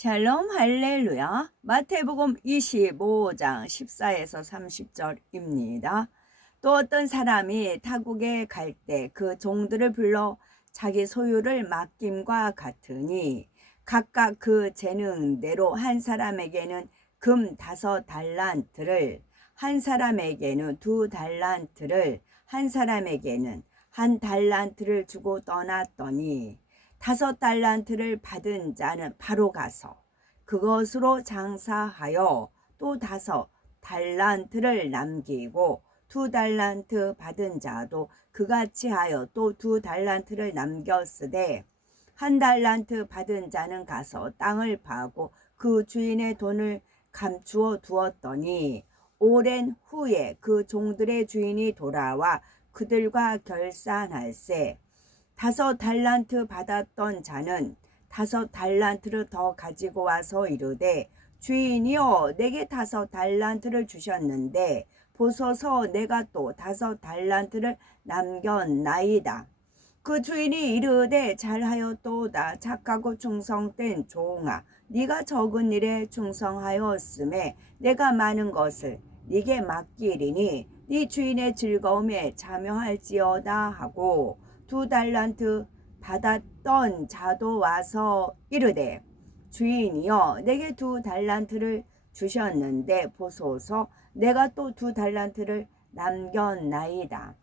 샬롬 할렐루야. 마태복음 25장 14에서 30절입니다. 또 어떤 사람이 타국에 갈 때 그 종들을 불러 자기 소유를 맡김과 같으니 각각 그 재능대로 한 사람에게는 금 5달란트를, 한 사람에게는 2달란트를, 한 사람에게는 1달란트를 주고 떠났더니 5달란트를 받은 자는 바로 가서 그것으로 장사하여 또 5달란트를 남기고 2달란트 받은 자도 그같이 하여 또 2달란트를 남겼으되 1달란트 받은 자는 가서 땅을 파고 그 주인의 돈을 감추어 두었더니 오랜 후에 그 종들의 주인이 돌아와 그들과 결산할세 5달란트 받았던 자는 5달란트를 더 가지고 와서 이르되 주인이여 내게 5달란트를 주셨는데 보소서 내가 또 5달란트를 남겼나이다. 그 주인이 이르되 잘하였도다 착하고 충성된 종아 네가 적은 일에 충성하였음에 내가 많은 것을 네게 맡기리니 네 주인의 즐거움에 참여할지어다 하고 2달란트 받았던 자도 와서 이르되 주인이여 내게 2달란트를 주셨는데 보소서 내가 또 2달란트를 남겼나이다.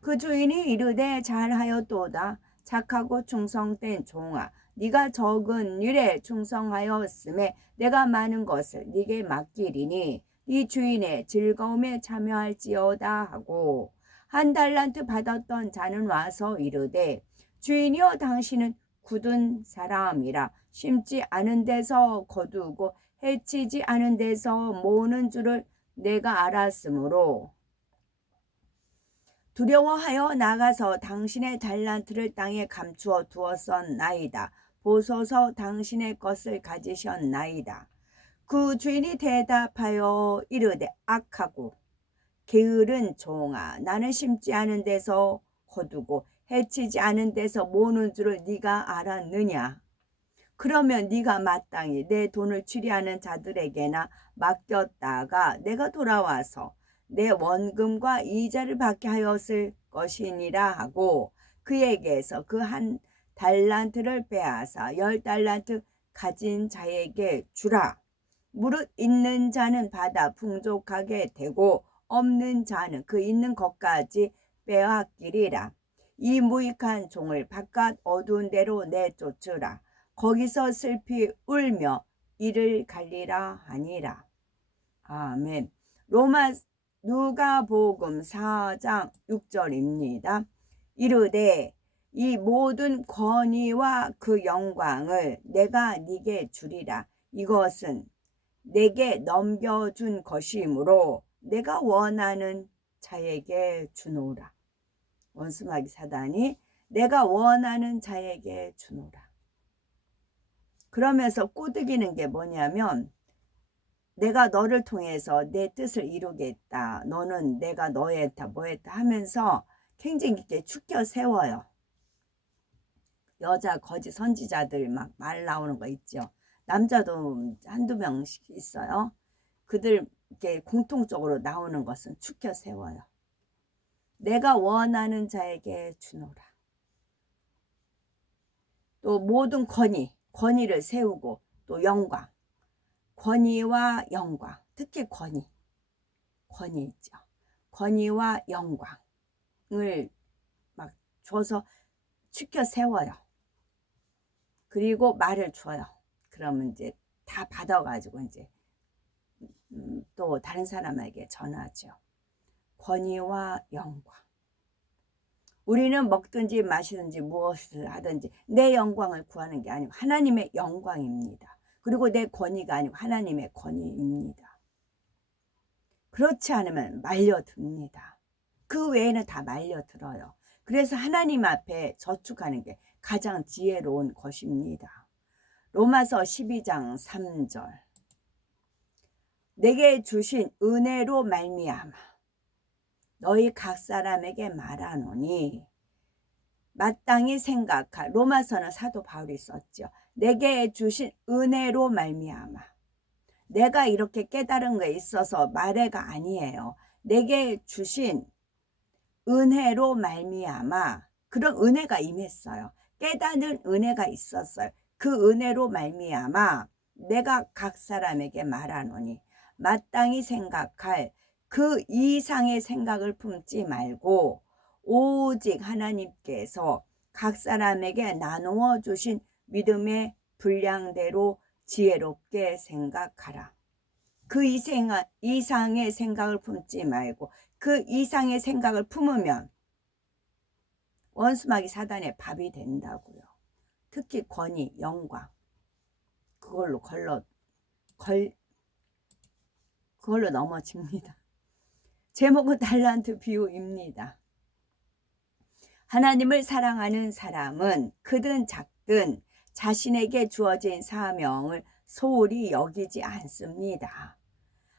그 주인이 이르되 잘하였도다 착하고 충성된 종아 네가 적은 일에 충성하였음에 내가 많은 것을 네게 맡기리니 네 주인의 즐거움에 참여할지어다 하고 1달란트 받았던 자는 와서 이르되 주인이여 당신은 굳은 사람이라 심지 않은 데서 거두고 해치지 않은 데서 모으는 줄을 내가 알았으므로 두려워하여 나가서 당신의 달란트를 땅에 감추어 두었었나이다. 보소서 당신의 것을 가지셨나이다. 그 주인이 대답하여 이르되 악하고 게으른 종아 나는 심지 않은 데서 거두고 해치지 않은 데서 모으는 줄을 네가 알았느냐. 그러면 네가 마땅히 내 돈을 취리하는 자들에게나 맡겼다가 내가 돌아와서 내 원금과 이자를 받게 하였을 것이니라 하고 그에게서 그 1달란트를 빼앗아 10달란트 가진 자에게 주라. 무릇 있는 자는 받아 풍족하게 되고 없는 자는 그 있는 것까지 빼앗기리라. 이 무익한 종을 바깥 어두운 데로 내쫓으라. 거기서 슬피 울며 이를 갈리라 하니라. 아멘. 누가복음 4장 6절입니다. 이르되 이 모든 권위와 그 영광을 내가 네게 주리라. 이것은 내게 넘겨준 것이므로 내가 원하는 자에게 주노라. 원수마귀 사단이 내가 원하는 자에게 주노라. 그러면서 꼬드기는 게 뭐냐면 내가 너를 통해서 내 뜻을 이루겠다. 너는 내가 너였다 뭐했다 하면서 굉장히 이렇게 축켜 세워요. 여자 거짓 선지자들 막 말 나오는 거 있죠. 남자도 한두 명씩 있어요. 그들 이렇게 공통적으로 나오는 것은 축켜 세워요. 내가 원하는 자에게 주노라. 또 모든 권위를 세우고 또 영광, 권위와 영광, 특히 권위 있죠. 권위와 영광을 막 줘서 축켜 세워요. 그리고 말을 줘요. 그러면 이제 다 받아가지고 이제 또 다른 사람에게 전하죠. 권위와 영광. 우리는 먹든지 마시든지 무엇을 하든지 내 영광을 구하는 게 아니고 하나님의 영광입니다. 그리고 내 권위가 아니고 하나님의 권위입니다. 그렇지 않으면 말려듭니다. 그 외에는 다 말려들어요. 그래서 하나님 앞에 저축하는 게 가장 지혜로운 것입니다. 로마서 12장 3절 내게 주신 은혜로 말미암아 너희 각 사람에게 말하노니 마땅히 생각할, 로마서는 사도 바울이 썼죠. 내게 주신 은혜로 말미암아. 내가 이렇게 깨달은 거에 있어서 말해가 아니에요. 내게 주신 은혜로 말미암아. 그런 은혜가 임했어요. 깨닫는 은혜가 있었어요. 그 은혜로 말미암아 내가 각 사람에게 말하노니 마땅히 생각할 그 이상의 생각을 품지 말고 오직 하나님께서 각 사람에게 나누어 주신 믿음의 분량대로 지혜롭게 생각하라. 그 이상의 생각을 품지 말고 그 이상의 생각을 품으면 원수마귀 사단의 밥이 된다고요. 특히 권위, 영광 그걸로 넘어집니다. 제목은 달란트 비유입니다. 하나님을 사랑하는 사람은 크든 작든 자신에게 주어진 사명을 소홀히 여기지 않습니다.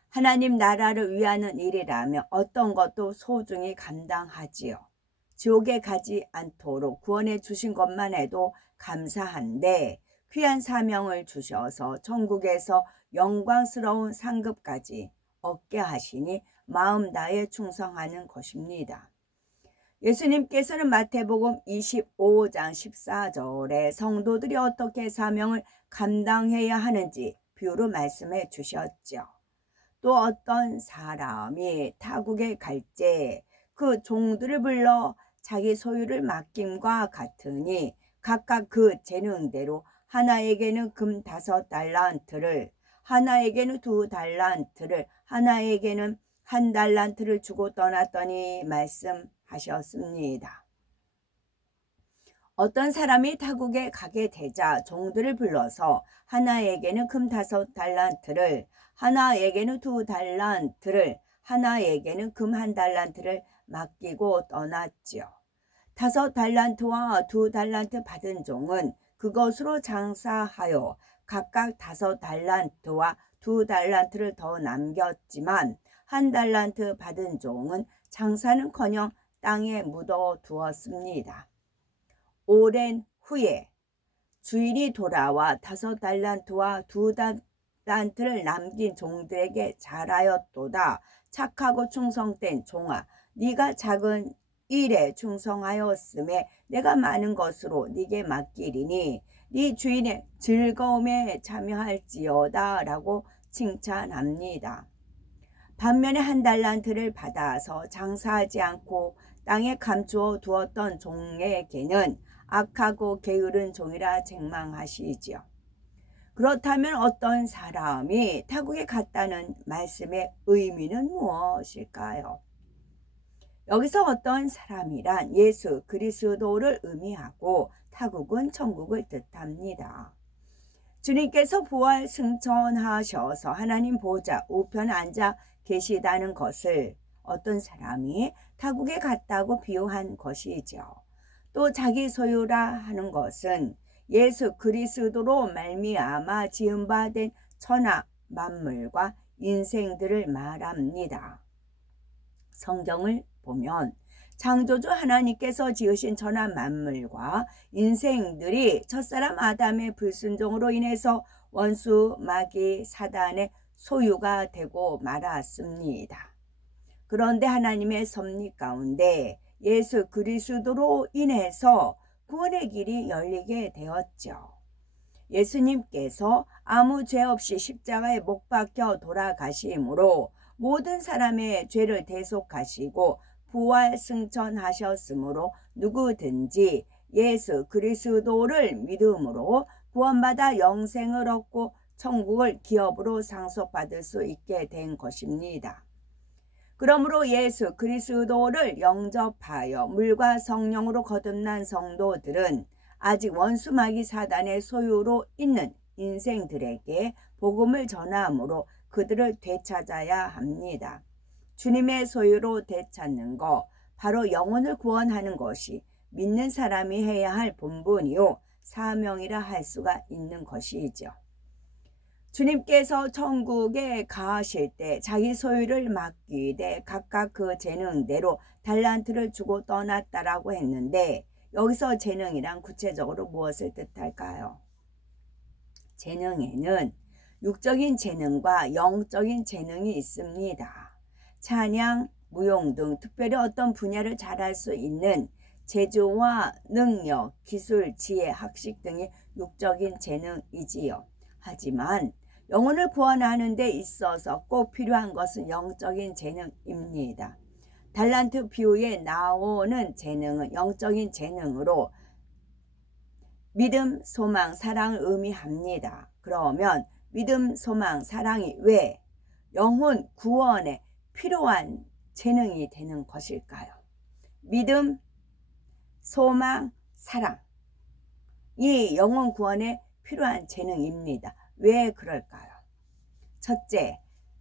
하나님 나라를 위하는 일이라면 어떤 것도 소중히 감당하지요. 지옥에 가지 않도록 구원해 주신 것만 해도 감사한데 귀한 사명을 주셔서 천국에서 영광스러운 상급까지 얻게 하시니 마음 다해 충성하는 것입니다. 예수님께서는 마태복음 25장 14절에 성도들이 어떻게 사명을 감당해야 하는지 비유로 말씀해 주셨죠. 또 어떤 사람이 타국에 갈 때 그 종들을 불러 자기 소유를 맡김과 같으니 각각 그 재능대로 하나에게는 금 5달란트를, 하나에게는 2달란트를, 하나에게는 1달란트를 주고 떠났더니 말씀하셨습니다. 어떤 사람이 타국에 가게 되자 종들을 불러서 하나에게는 금 5달란트를, 하나에게는 2달란트를, 하나에게는 금 1달란트를 맡기고 떠났지요. 5달란트와 2달란트 받은 종은 그것으로 장사하여 각각 5달란트와 2달란트를 더 남겼지만 1달란트 받은 종은 장사는커녕 땅에 묻어두었습니다. 오랜 후에 주인이 돌아와 5달란트와 2달란트를 남긴 종들에게 잘하였도다. 착하고 충성된 종아, 네가 작은 일에 충성하였음에 내가 많은 것으로 네게 맡기리니 네 주인의 즐거움에 참여할지어다 라고 칭찬합니다. 반면에 1달란트를 받아서 장사하지 않고 땅에 감추어 두었던 종에게는 악하고 게으른 종이라 책망하시지요. 그렇다면 어떤 사람이 타국에 갔다는 말씀의 의미는 무엇일까요? 여기서 어떤 사람이란 예수 그리스도를 의미하고 타국은 천국을 뜻합니다. 주님께서 부활 승천하셔서 하나님 보좌 우편에 앉아 계시다는 것을 어떤 사람이 타국에 갔다고 비유한 것이죠. 또 자기 소유라 하는 것은 예수 그리스도로 말미암아 지음받은 천하 만물과 인생들을 말합니다. 성경을 보면 창조주 하나님께서 지으신 천하 만물과 인생들이 첫사람 아담의 불순종으로 인해서 원수 마귀 사단의 소유가 되고 말았습니다. 그런데 하나님의 섭리 가운데 예수 그리스도로 인해서 구원의 길이 열리게 되었죠. 예수님께서 아무 죄 없이 십자가에 못 박혀 돌아가심으로 모든 사람의 죄를 대속하시고 부활 승천하셨으므로 누구든지 예수 그리스도를 믿음으로 구원받아 영생을 얻고 천국을 기업으로 상속받을 수 있게 된 것입니다. 그러므로 예수 그리스도를 영접하여 물과 성령으로 거듭난 성도들은 아직 원수마귀 사단의 소유로 있는 인생들에게 복음을 전함으로 그들을 되찾아야 합니다. 주님의 소유로 되찾는 것, 바로 영혼을 구원하는 것이 믿는 사람이 해야 할 본분이요 사명이라 할 수가 있는 것이죠. 주님께서 천국에 가실 때 자기 소유를 맡기되 각각 그 재능대로 달란트를 주고 떠났다라고 했는데 여기서 재능이란 구체적으로 무엇을 뜻할까요? 재능에는 육적인 재능과 영적인 재능이 있습니다. 찬양, 무용 등 특별히 어떤 분야를 잘할 수 있는 재주와 능력, 기술, 지혜, 학식 등이 육적인 재능이지요. 하지만 영혼을 구원하는 데 있어서 꼭 필요한 것은 영적인 재능입니다. 달란트 비유에 나오는 재능은 영적인 재능으로 믿음, 소망, 사랑을 의미합니다. 그러면 믿음, 소망, 사랑이 왜 영혼 구원에 필요한 재능이 되는 것일까요? 믿음, 소망, 사랑, 이 영혼 구원에 필요한 재능입니다. 왜 그럴까요? 첫째,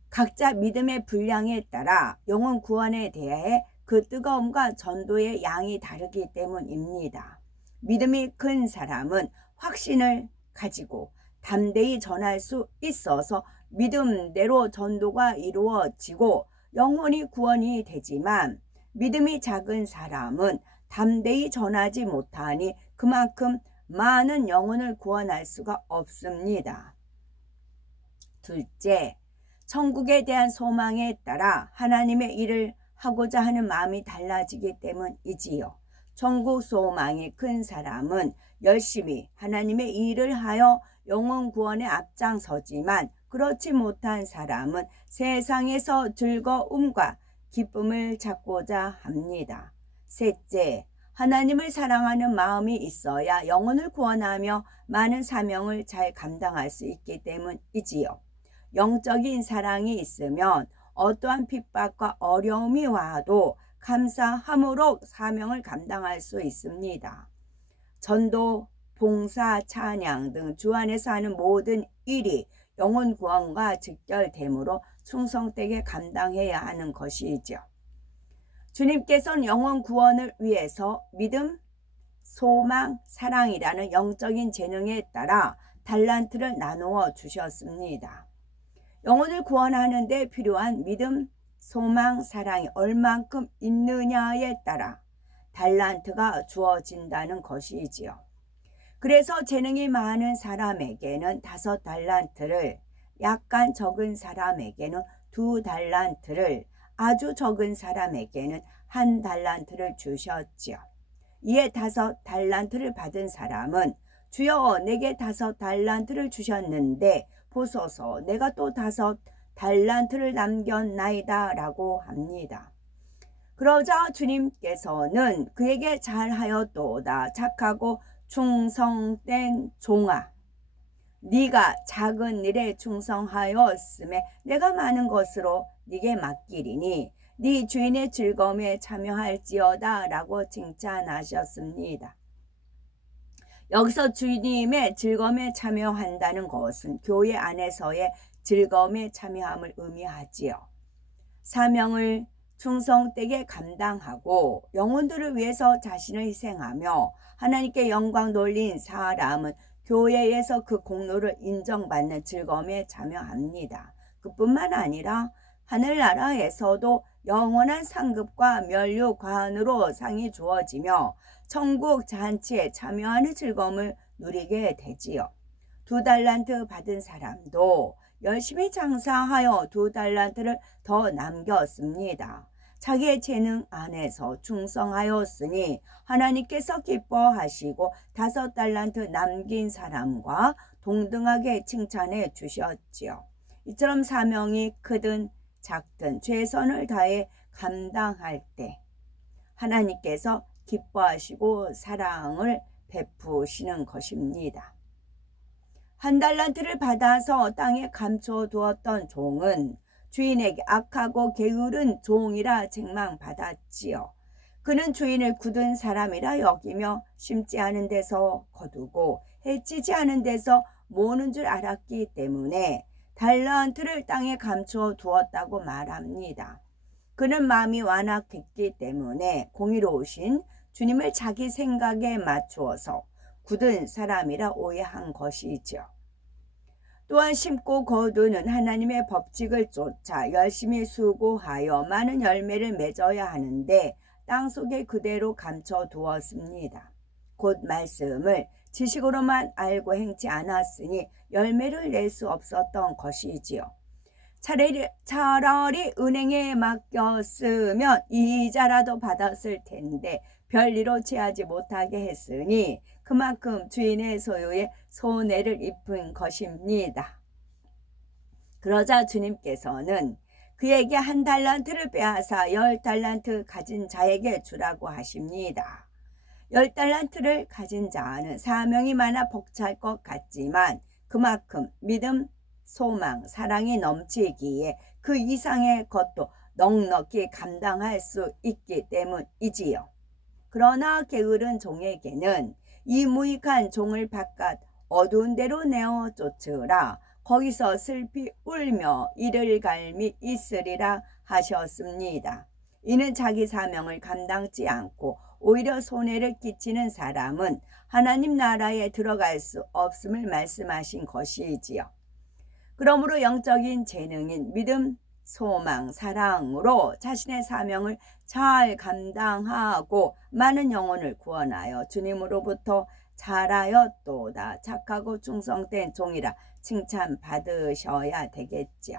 각자 믿음의 분량에 따라 영혼 구원에 대해 그 뜨거움과 전도의 양이 다르기 때문입니다. 믿음이 큰 사람은 확신을 가지고 담대히 전할 수 있어서 믿음대로 전도가 이루어지고 영혼이 구원이 되지만, 믿음이 작은 사람은 담대히 전하지 못하니 그만큼 많은 영혼을 구원할 수가 없습니다. 둘째, 천국에 대한 소망에 따라 하나님의 일을 하고자 하는 마음이 달라지기 때문이지요. 천국 소망이 큰 사람은 열심히 하나님의 일을 하여 영혼 구원에 앞장서지만, 그렇지 못한 사람은 세상에서 즐거움과 기쁨을 찾고자 합니다. 셋째, 하나님을 사랑하는 마음이 있어야 영혼을 구원하며 많은 사명을 잘 감당할 수 있기 때문이지요. 영적인 사랑이 있으면 어떠한 핍박과 어려움이 와도 감사함으로 사명을 감당할 수 있습니다. 전도, 봉사, 찬양 등 주 안에서 하는 모든 일이 영혼 구원과 직결되므로 충성되게 감당해야 하는 것이죠. 주님께서는 영혼 구원을 위해서 믿음, 소망, 사랑이라는 영적인 재능에 따라 달란트를 나누어 주셨습니다. 영혼을 구원하는 데 필요한 믿음, 소망, 사랑이 얼만큼 있느냐에 따라 달란트가 주어진다는 것이지요. 그래서 재능이 많은 사람에게는 5달란트를, 약간 적은 사람에게는 2달란트를, 아주 적은 사람에게는 1달란트를 주셨지요. 이에 5달란트를 받은 사람은 주여, 내게 5달란트를 주셨는데 보소서, 내가 또 5달란트를 남겼나이다 라고 합니다. 그러자 주님께서는 그에게 잘하였도다, 착하고 충성된 종아, 네가 작은 일에 충성하였음에 내가 많은 것으로 네게 맡기리니 네 주인의 즐거움에 참여할지어다 라고 칭찬하셨습니다. 여기서 주님의 즐거움에 참여한다는 것은 교회 안에서의 즐거움에 참여함을 의미하지요. 사명을 충성되게 감당하고 영혼들을 위해서 자신을 희생하며 하나님께 영광 돌린 사람은 교회에서 그 공로를 인정받는 즐거움에 참여합니다. 그뿐만 아니라 하늘나라에서도 영원한 상급과 면류관으로 상이 주어지며 천국 잔치에 참여하는 즐거움을 누리게 되지요. 2달란트 받은 사람도 열심히 장사하여 2달란트를 더 남겼습니다. 자기의 재능 안에서 충성하였으니 하나님께서 기뻐하시고 5달란트 남긴 사람과 동등하게 칭찬해 주셨지요. 이처럼 사명이 크든 작든 최선을 다해 감당할 때 하나님께서 기뻐하시고 사랑을 베푸시는 것입니다. 1달란트를 받아서 땅에 감춰두었던 종은 주인에게 악하고 게으른 종이라 책망받았지요. 그는 주인을 굳은 사람이라 여기며 심지 않은 데서 거두고 해치지 않은 데서 모으는 줄 알았기 때문에 달란트를 땅에 감춰두었다고 말합니다. 그는 마음이 완악했기 때문에 공의로우신 주님을 자기 생각에 맞추어서 굳은 사람이라 오해한 것이죠. 또한 심고 거두는 하나님의 법칙을 쫓아 열심히 수고하여 많은 열매를 맺어야 하는데 땅속에 그대로 감춰두었습니다. 곧 말씀을 지식으로만 알고 행치 않았으니 열매를 낼 수 없었던 것이지요. 차라리 은행에 맡겼으면 이자라도 받았을 텐데 별리로 취하지 못하게 했으니 그만큼 주인의 소유에 손해를 입은 것입니다. 그러자 주님께서는 그에게 1달란트를 빼앗아 10달란트 가진 자에게 주라고 하십니다. 10달란트를 가진 자는 사명이 많아 벅찰 것 같지만 그만큼 믿음, 소망, 사랑이 넘치기에 그 이상의 것도 넉넉히 감당할 수 있기 때문이지요. 그러나 게으른 종에게는 이 무익한 종을 바깥 어두운 데로 내어 쫓으라. 거기서 슬피 울며 이를 갈미 있으리라 하셨습니다. 이는 자기 사명을 감당치 않고 오히려 손해를 끼치는 사람은 하나님 나라에 들어갈 수 없음을 말씀하신 것이지요. 그러므로 영적인 재능인 믿음, 소망, 사랑으로 자신의 사명을 잘 감당하고 많은 영혼을 구원하여 주님으로부터 잘하였도다. 착하고 충성된 종이라 칭찬받으셔야 되겠죠.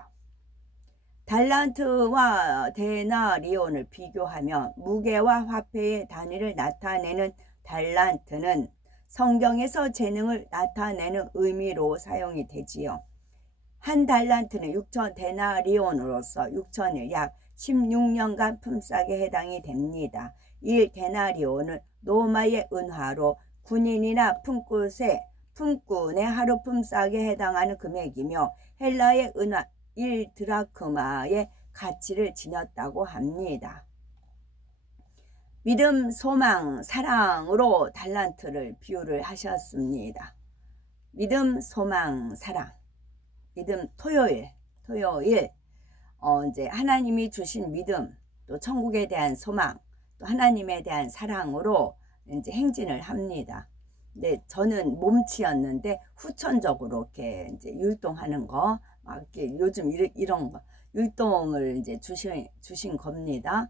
달란트와 데나리온을 비교하면 무게와 화폐의 단위를 나타내는 달란트는 성경에서 재능을 나타내는 의미로 사용이 되지요. 1달란트는 6천 데나리온으로서 6천일 약 16년간 품삯에 해당이 됩니다. 1데나리온은 로마의 은화로 군인이나 품꾼의 하루 품삯에 해당하는 금액이며 헬라의 은화 1드라크마의 가치를 지녔다고 합니다. 믿음, 소망, 사랑으로 달란트를 비유를 하셨습니다. 믿음, 소망, 사랑. 믿음 토요일 이제 하나님이 주신 믿음, 또 천국에 대한 소망, 또 하나님에 대한 사랑으로 이제 행진을 합니다. 근데 저는 몸치였는데 후천적으로 이렇게 이제 율동하는 거, 막 이렇게 요즘 이런 거 율동을 이제 주신 겁니다.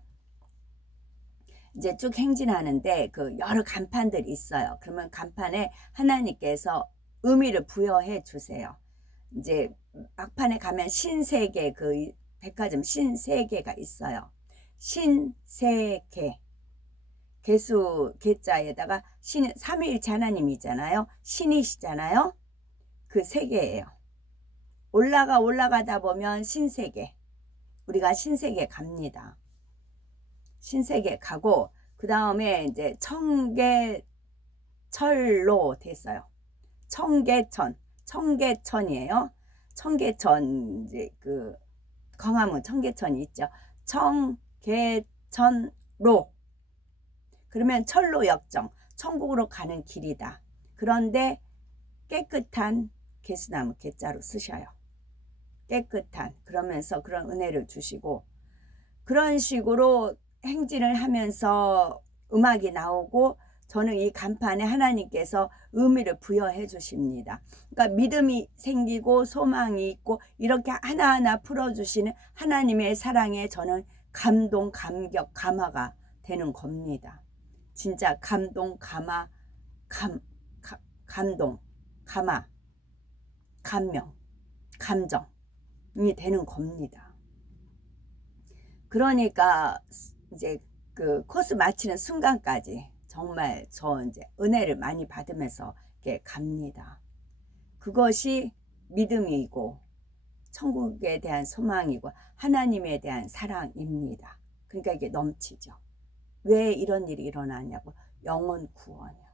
이제 쭉 행진하는데 그 여러 간판들이 있어요. 그러면 간판에 하나님께서 의미를 부여해 주세요. 이제 막판에 가면 신세계, 그 백화점 신세계가 있어요. 신세계, 개수 개자에다가 신, 삼위일체 하나님이잖아요. 신이시잖아요. 그 세계예요. 올라가다 보면 신세계, 우리가 신세계 갑니다. 신세계 가고 그 다음에 이제 청계철로 됐어요. 청계천이에요. 청계천, 이제 그 광화문 청계천이 있죠. 청계천로. 그러면 철로 역정, 천국으로 가는 길이다. 그런데 깨끗한 개수나무 개자로 쓰셔요. 깨끗한, 그러면서 그런 은혜를 주시고, 그런 식으로 행진을 하면서 음악이 나오고, 저는 이 간판에 하나님께서 의미를 부여해 주십니다. 그러니까 믿음이 생기고 소망이 있고 이렇게 하나하나 풀어주시는 하나님의 사랑에 저는 감동, 감격, 감화가 되는 겁니다. 진짜 감동, 감화, 감동, 감화, 감명, 감정이 되는 겁니다. 그러니까 이제 그 코스 마치는 순간까지 정말 저 이제 은혜를 많이 받으면서 이렇게 갑니다. 그것이 믿음이고 천국에 대한 소망이고 하나님에 대한 사랑입니다. 그러니까 이게 넘치죠. 왜 이런 일이 일어나냐고, 영혼 구원이요.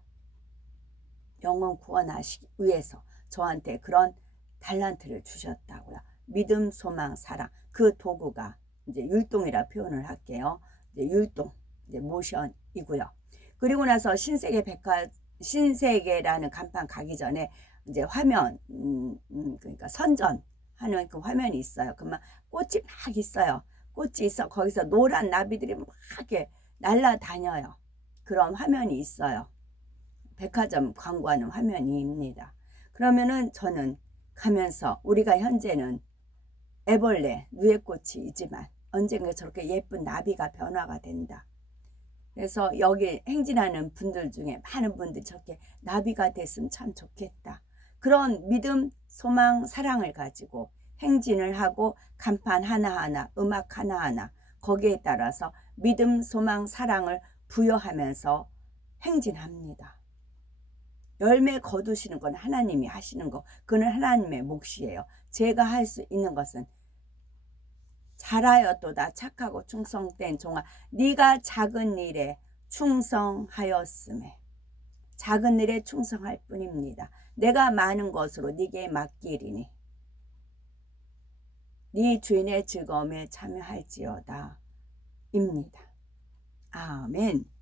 영혼 구원하시기 위해서 저한테 그런 달란트를 주셨다고요. 믿음, 소망, 사랑. 그 도구가 이제 율동이라 표현을 할게요. 이제 율동, 이제 모션이고요. 그리고 나서 신세계라는 간판 가기 전에 이제 화면, 그러니까 선전하는 그 화면이 있어요. 그러면 꽃이 막 있어요. 꽃이 있어. 거기서 노란 나비들이 막 이렇게 날아다녀요. 그런 화면이 있어요. 백화점 광고하는 화면입니다. 그러면은 저는 가면서 우리가 현재는 애벌레, 누에꽃이지만 언젠가 저렇게 예쁜 나비가 변화가 된다. 그래서 여기 행진하는 분들 중에 많은 분들이 저렇게 나비가 됐으면 참 좋겠다. 그런 믿음, 소망, 사랑을 가지고 행진을 하고 간판 하나하나, 음악 하나하나 거기에 따라서 믿음, 소망, 사랑을 부여하면서 행진합니다. 열매 거두시는 건 하나님이 하시는 거. 그는 하나님의 몫이에요. 제가 할 수 있는 것은 잘하였도다 착하고 충성된 종아 네가 작은 일에 충성하였음에 작은 일에 충성할 뿐입니다. 내가 많은 것으로 네게 맡기리니 네 주인의 즐거움에 참여할지어다 입니다. 아멘.